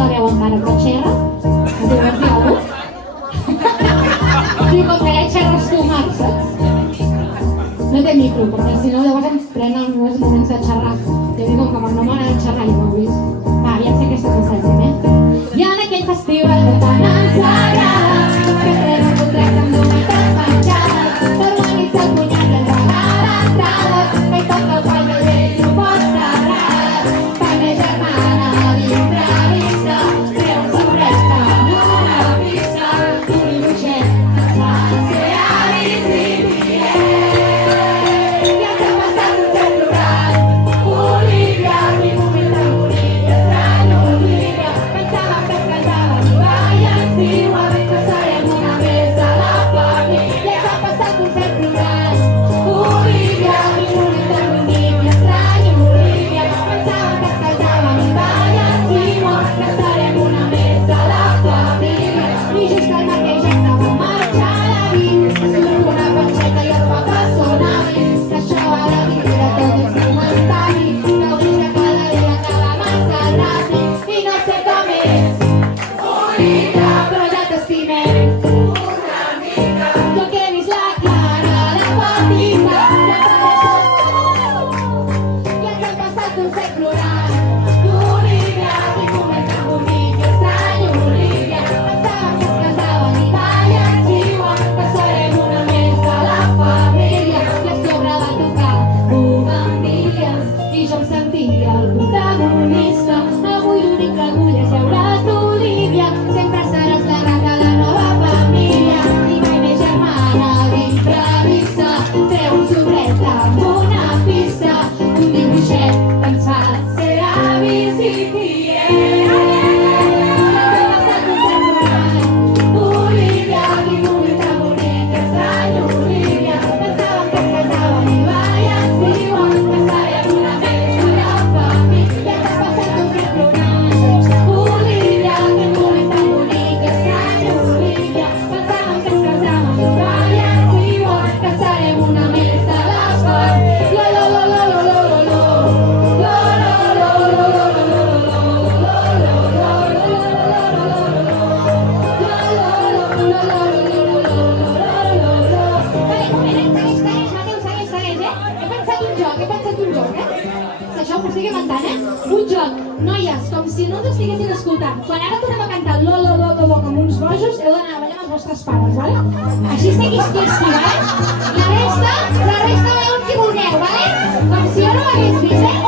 la veu encara, però xerra. No té veu algú? Diu, com que ja xerres tu, Marc, saps? No té micro, perquè si no llavors em pren els meus moments de xerrar. Te dic com no m'agrada xerrar, ja ho heu vist. Va, aviam si aquesta s'assagem, eh? I en aquell festival que tant ens agrada, que tenen contracte amb donetes penjades, per organitzar el cunyat i ens regala entrades, que hi toca el pal del vell, propostes rares, per més germana d'imprevista, treu un sobresta amb una pista, un dibuixet, ens va ser avis i tiets. I ens ha passat un cert plorant, Olivia, mi moment tan bonic, estrany Olivia, pensàvem que es casaven i vaia ens diuen que serem una més de la família. I ens ha passat un cert plorant, Olivia, mi moment tan bonic, estrany Olivia, pensàvem que es casaven i vaia ens diuen que serem una més de la família. I just al mateix acte va marxar la nit, surt una panxeta i el papa sona vist, que això a la vida tot és momentani, que avui de cada dia acaba massa ràpid i no sé com és, Olivia, però ja t'estimem una mica. Jo que he vist la Clara, la petita, i ens hem passat un sec plorant, Olivia, quin moment tan bonic i estrany Olivia, pensàvem que es casaven i vaia ens diuen que serem una més de la família. I a sobre va tocar Bugambilles i jo em sentia el protagonista. Avui l'únic que vull és llaurar-te, Olivia, sempre seràs la gran de la nova família. I mai més germana d'imprevista, treu un sobret amb una pista, un dibuixet que ens fa ser avis i tiets. Olivia, quin moment tan bonic, estrany Olivia, pensàvem que es casaven i vaia ens diuen que serem una més de la família. I ens ha passat un cert plorant, Olivia, quin moment tan bonic, estrany Olivia, pensàvem que es casaven i vaia ens diuen que serem una més de la família. Lo, lo, lo, lo, lo, lo, lo, lo, lo, lo, lo, lo, he pensat un joc, Això ho estic inventant, Un joc, noies, com si no ens estiguessin escoltant. Quan ara tornem a cantar lo, lo, lo, lo, lo, com uns bojos, heu d'anar a ballar amb els vostres pares, vale? Així seguís qui, vale? La resta veieu qui vulgueu, vale? Com si jo no ho hagués vist,